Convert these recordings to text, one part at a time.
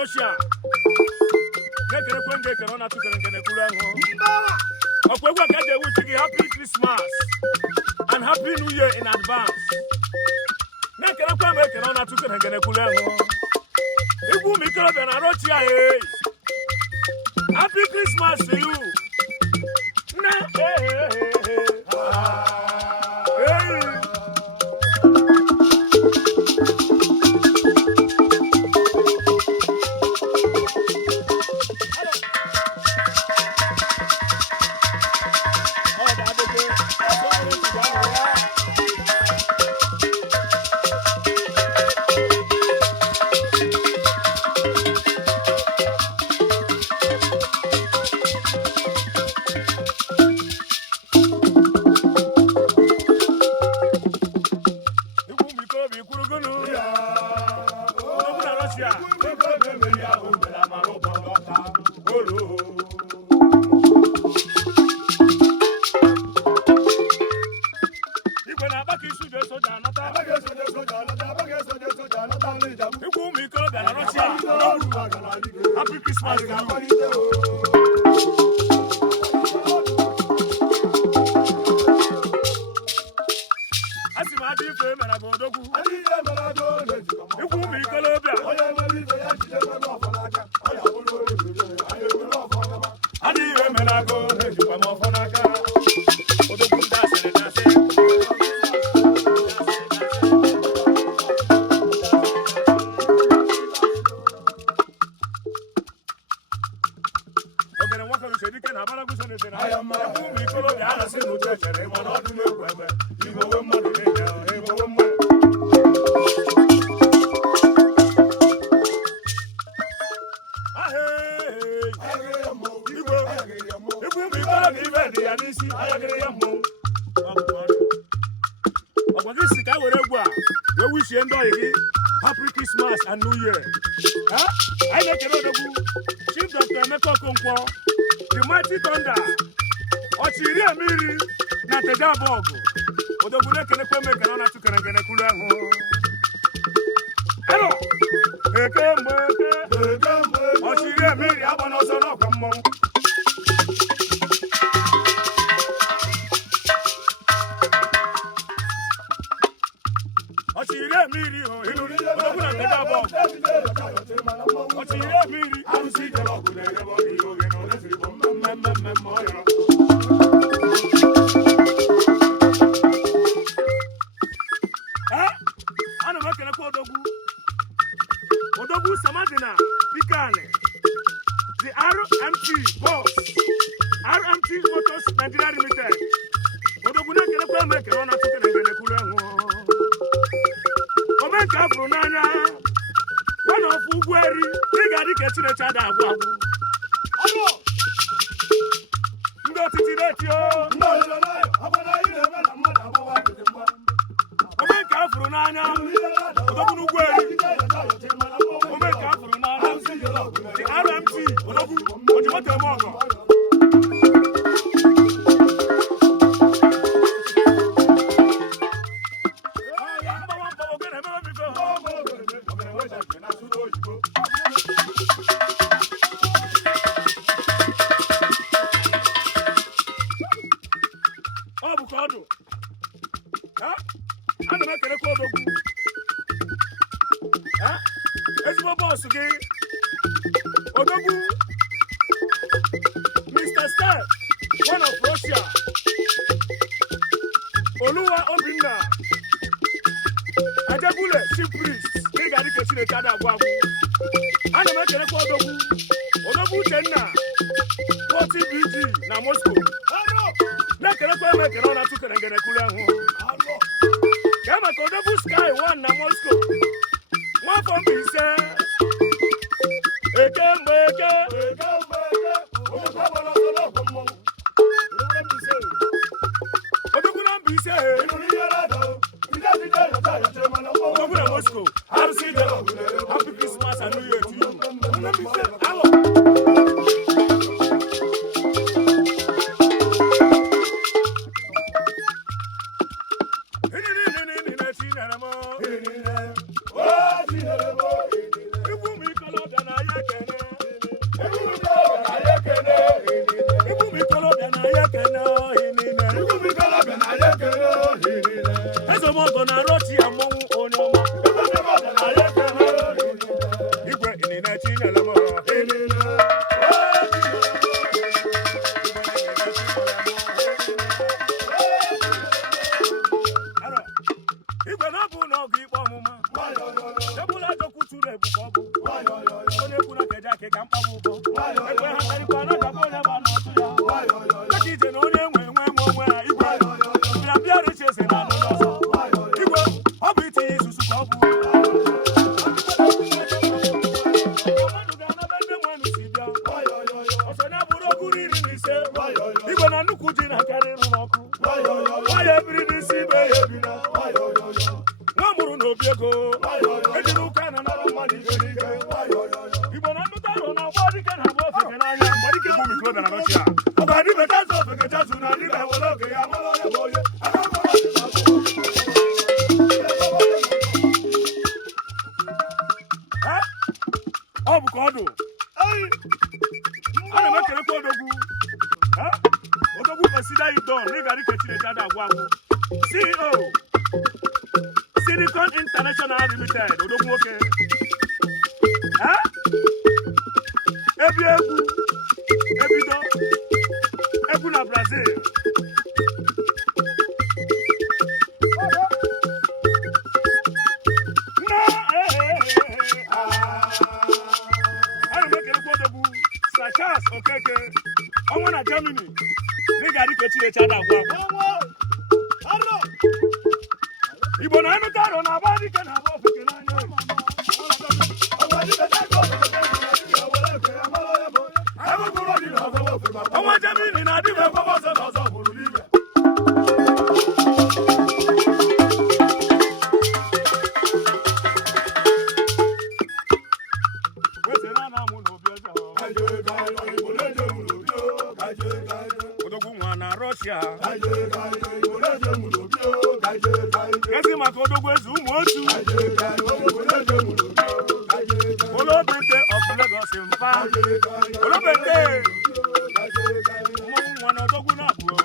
Russia. Happy Christmas and Happy New Year in advance. Happy Christmas to you. Happy Christmas. Happy Christmas and New Year. I like Chief Dr. Emeka Okonkwo, the mighty thunder. Ochiri Amiri na Tejabog. Odogune kenekwe mekana na tukenekene kule ho. Hello. Ekembe. Ochiri Amiri abana osono kwammo. Ochiri Amiri ho. Odogune Tejabog. Ochiri Amiri arusi jelo gune rebo yo geno lesri bom mem. Odogu Samadina Pikane, the RMT boss, RMT Motors Nigeria Limited. Odogu na kele make run out to the Kule. Omeka Brunanya, one of Ugweri, Rigadi Ketine Chada Wabu. Hello, no Titiretio, no, Omeka Brunanya, Odogu Ugweri. The RMT, what you want avocado. I'm making a call. It's my boss again. Odogu, Mr. Star, one of Russia. Oluwa Obinna, Ajabule, chief priest, Rigadi Ketine Chada Wabu. I'm making a call. Odogu Tenna, 40 BG, na Moscow. Make a call, make a run to Kula. Come on, Odogu Sky, one na Moscow. One from Pisa. Odoguna Bise Odogwu na Moscow. Happy Christmas and New Year to you. Hello. CEO Silicon International Limited Odogwu oke ebido egwu na Brazil Sachas Okeke ọnwa na Germany n'ịga dịka Chineke adagwa Igbo na emeta arụ na aba dike na aba ofeke n'anya ọnwa Germany na-adịghị ekwe ọzọ na ọzọ bụrụ n'ibe Odogwu nwa na Russia Ezi maka odogwu ezi ụmụ otu Olobete of Lagos mpa Olobete ụmụ nwa na odogwu na-abụọ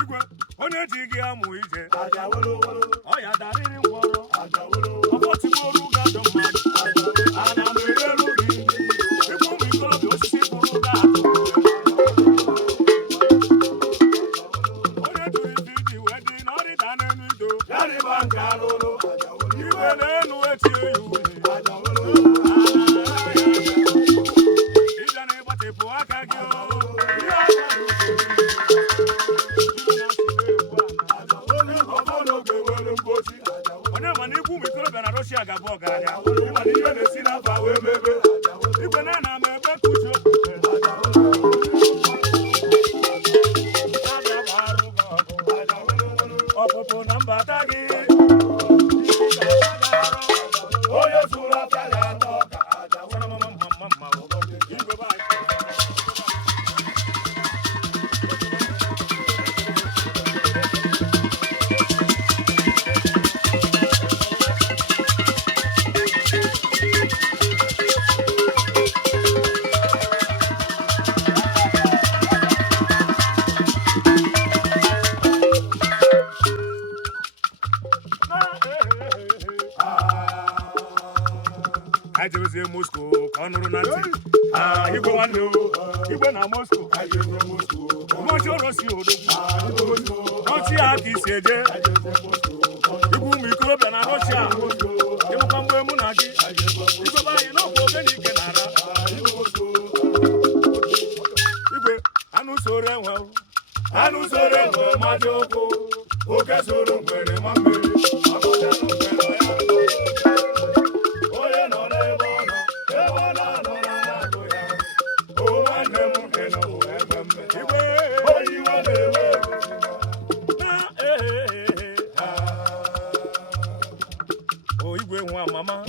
Igwe onye ji gị amụ ije ọ ya darịrị ngwọrọ ọbọtigboru ga-adọ mmadụ ana m ereru gị ịkwụ ụmụ ikorobịa osisi bụrụ ga-atụ onye duru ife iji wee dị na ọrịda n'elu ido iwe na-enu etie ya uhe ịbịa na ịgbatịpụ aka gị onye ma na ikwu ụmụ ikorobịa na Russia ga-abụ ọgaranya ịmana ihe na-esi n'afọ wee mebe igwe na-ana m ebe kuchi ọpụpụ na mbata gị onye zụrụ aka ga-atọ ka aja I just say Moscow, Conor Nancy. Igwe nwanne o, Igwe na Moscow. Ụmụchi orosi odogwu. Ọchị a ka isi eje. Igwe ụmụ ikorobịa na Russia. Ịbụkwa mgbe mụ na gị. Igwe be anyị n'ọbụ oge na ike na-ara. Igwe anụ soro enwe. Anụ soro enwe mmadụ ụkwụ. Oke soro ngwere ma mmiri. Ọgọdọ ngwere ya. Onye nọ n'ebe ọ nọ, ebe ọ na-anọ na mama